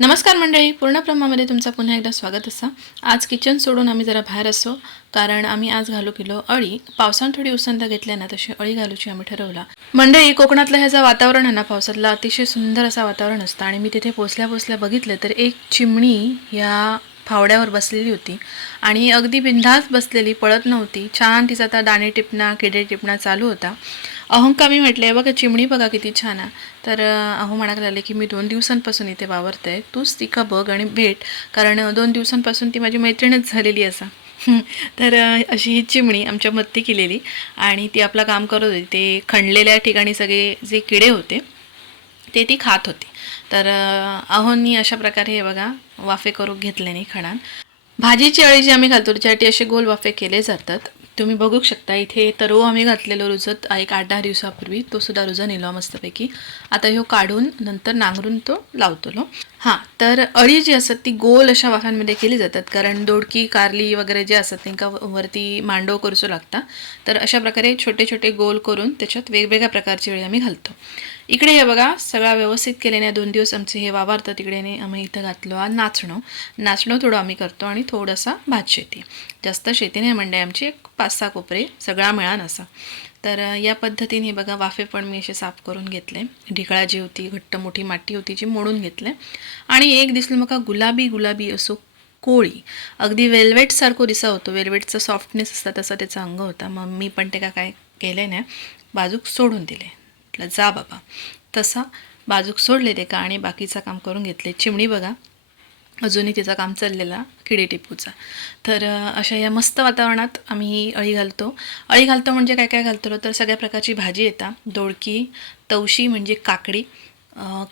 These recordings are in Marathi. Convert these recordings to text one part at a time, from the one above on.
नमस्कार मंडळी पूर्णब्रह्मामध्ये तुमचं पुन्हा एकदा स्वागत असा. आज किचन सोडून आम्ही जरा बाहेर असो कारण आम्ही आज घालू किलो अळी. पावसानं थोडी उसंत घेतल्या ना तशी अळी घालूची आम्ही ठरवला. मंडळी कोकणातलं ह्याचं वातावरण आहे ना पावसातलं अतिशय सुंदर असं वातावरण असतं. आणि मी तिथे पोचल्या पोचल्या बघितलं तर एक चिमणी या फावड्यावर बसलेली होती. आणि अगदी बिंधास बसलेली पळत नव्हती. छान तिचा आता दाणे टिपणा किडे टिपणा चालू होता. अहंका मी म्हटले बघा चिमणी बघा किती छान आहे. तर अहो म्हणायला लागले की मी दोन दिवसांपासून इथे वावरते. तूच ती बघ आणि भेट. कारण दोन दिवसांपासून ती माझी मैत्रीणच झालेली असा. तर अशी ही चिमणी आमच्या मत्ती केलेली. आणि ती आपलं काम करत होती. ते खणलेल्या ठिकाणी सगळे जे किडे होते ते ती खात होती. तर अहोंनी अशा प्रकारे हे बघा वाफे करून घेतले नाही खणान. भाजीची अळी जी आम्ही घालतो त्याच्यासाठी असे गोल वाफे केले जातात. तुम्ही बघू शकता इथे तरो आम्ही घातलेलो रुजत एक आठ दहा दिवसापूर्वी. तो सुद्धा रुजा नेलो मस्तपैकी. आता ह्यो काढून नंतर नांगरून तो लावतो हां तर अळी जी असतात ती गोल अशा वाफ्यांमध्ये केली जातात. कारण दोडकी कारली वगैरे जे असतात त्यांना वरती मांडव करूचो लागता. तर अशा प्रकारे छोटे छोटे गोल करून त्याच्यात वेगवेगळ्या प्रकारची अळी आम्ही घालतो. इकडे हे बघा सगळा व्यवस्थित केल्याने दोन दिवस आमचे हे वावरतं तिकडे आम्ही इथं घातलो. आ नाचणं. नाचणं थोडं आम्ही करतो आणि थोडासा भात शेती. जास्त शेती नाही म्हणजे आमची एक पाच सहा कोपरे सगळा मिळान असा. तर या पद्धतीने बघा वाफे पण मी असे साफ करून घेतले. ढिकळा जी होती घट्ट मोठी माती होती जी मोडून घेतले. आणि एक दिसलं मग गुलाबी गुलाबी असो कोळी. अगदी वेल्वेटसारखं दिसा होतो. वेल्वेटचा सॉफ्टनेस असता तसा त्याचा अंग होता. मग मी पण ते का काय केले नाही बाजूक सोडून दिले आपला जा बाबा. तसा बाजूक सोडले ते का आणि बाकीचं काम करून घेतले. चिमणी बघा. अजूनही तिचं काम चाललेला किडे टिपूचा. तर अशा या मस्त वातावरणात आम्ही अळी घालतो. अळी घालतो म्हणजे काय काय घालतो तर सगळ्या प्रकारची भाजी येतात दोडकी तवशी म्हणजे काकडी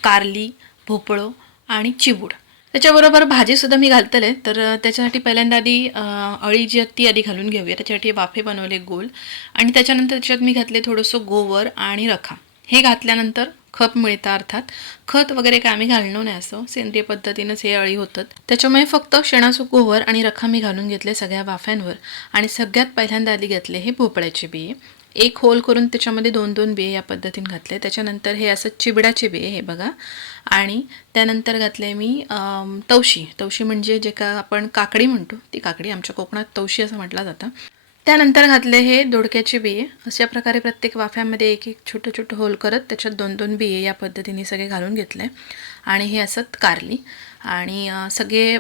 कारली भोपळो आणि चिबूड. त्याच्याबरोबर भाजीसुद्धा मी घालतले. तर त्याच्यासाठी पहिल्यांदा आधी अळी जी आहे ती आधी घालून घेऊया. त्याच्यासाठी वाफे बनवले गोल. आणि त्याच्यानंतर त्याच्यात मी घातले थोडंसं गोवर आणि रखा. हे घातल्यानंतर खप मिळतं अर्थात. खत वगैरे काय आम्ही घालणं नाही असं. सेंद्रिय पद्धतीनंच हे अळी होतात त्याच्यामुळे फक्त शेणाचं गोवर आणि रखा मी घालून घेतले सगळ्या वाफ्यांवर. आणि सगळ्यात पहिल्यांदा आधी घेतले हे भोपळ्याचे बिये. एक होल करून त्याच्यामध्ये दोन दोन बिये या पद्धतीने घातले. त्याच्यानंतर हे असं चिबडाचे बिये हे बघा. आणि त्यानंतर घातले मी तवशी. तवशी म्हणजे जे का आपण काकडी म्हणतो. ती काकडी आमच्या कोकणात तवशी असं म्हटलं जातं. त्यानंतर घातले हे दोडक्याचे बिये. अशा प्रकारे प्रत्येक वाफ्यामध्ये एक एक छोटं छोटं होल करत त्याच्यात दोन दोन बिये या पद्धतीने सगळे घालून घेतले. आणि हे असत कारली. आणि सगळे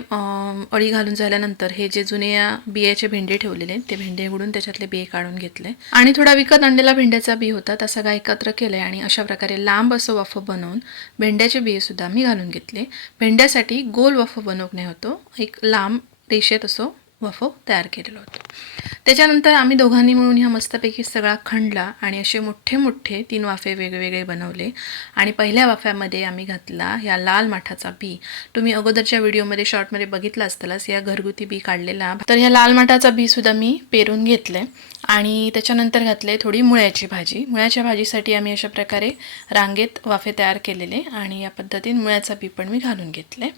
अळी घालून झाल्यानंतर हे जे जुने या बियाचे भेंडे ठेवलेले ते भेंडे उडून त्याच्यातले बिये काढून घेतले. आणि थोडा विकत आणलेला भेंड्याचा बी होता त्या सगळा एकत्र केले आणि अशा प्रकारे लांब असं वाफ बनवून भेंड्याचे बियेसुद्धा मी घालून घेतले. भेंड्यासाठी गोल वाफ बनवणे होतो. एक लांब रेषेत असो वफ तयार केलेलं होतं. त्याच्यानंतर आम्ही दोघांनी मिळून ह्या मस्तपैकी सगळा खणला आणि असे मोठे मोठे तीन वाफे वेगवेगळे बनवले. आणि पहिल्या वाफ्यामध्ये आम्ही घातला ह्या लाल माठाचा बी. तुम्ही अगोदरच्या व्हिडिओमध्ये शॉर्टमध्ये बघितला असतालाच या घरगुती बी काढलेला. तर ह्या लाल माठाचा बीसुद्धा मी पेरून घेतले आणि त्याच्यानंतर घातले थोडी मुळ्याची भाजी. मुळ्याच्या भाजीसाठी आम्ही अशा प्रकारे रांगेत वाफे तयार केलेले आणि या पद्धतीने मुळ्याचा बी पण मी घालून घेतले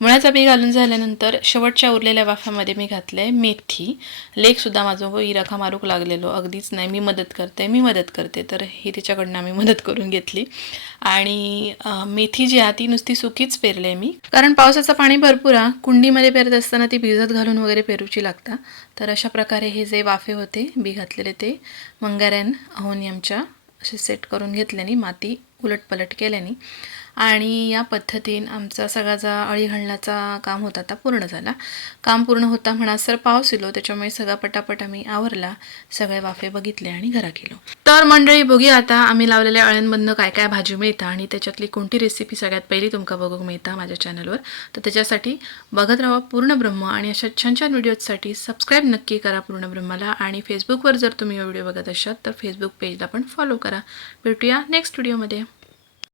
मुळ्याचा बी घालून झाल्यानंतर शेवटच्या उरलेल्या वाफ्यामध्ये मी घातले मेथी. लेखसुद्धा माझं व इराखा मारूक लागलेलो. अगदीच नाही. मी मदत करते मी मदत करते. तर ही तिच्याकडनं आम्ही मदत करून घेतली. आणि मेथी जी आहे ती नुसती सुकीच पेरले मी. कारण पावसाचं पाणी भरपूर आहे. कुंडीमध्ये पेरत असताना ती भिजत घालून वगैरे पेरूची लागता. तर अशा प्रकारे हे जे वाफे होते बी घातलेले ते मंगाऱ्यान अहोनी आमच्या असे सेट करून घेतल्याने माती उलटपलट केल्याने. आणि या पद्धतीने आमचा सगळा जा अळी घालण्याचा काम होता आता पूर्ण झाला. काम पूर्ण होता म्हणा सर पाऊस येलो त्याच्यामुळे सगळा पटापट आम्ही आवरला. सगळे वाफे बघितले आणि घरा गेलो. तर मंडळी बघूया आता आम्ही लावलेल्या अळ्यांमधनं काय काय भाजी मिळतं आणि त्याच्यातली कोणती रेसिपी सगळ्यात पहिली तुमका बघूक मिळता माझ्या चॅनलवर तर त्याच्यासाठी बघत राहा पूर्ण ब्रह्म आणि अशा छान छान व्हिडिओजसाठी सबस्क्राईब नक्की करा पूर्ण ब्रह्माला. आणि फेसबुकवर जर तुम्ही व्हिडिओ बघत असाल तर फेसबुक पेजला पण फॉलो करा. भेटूया नेक्स्ट व्हिडिओमध्ये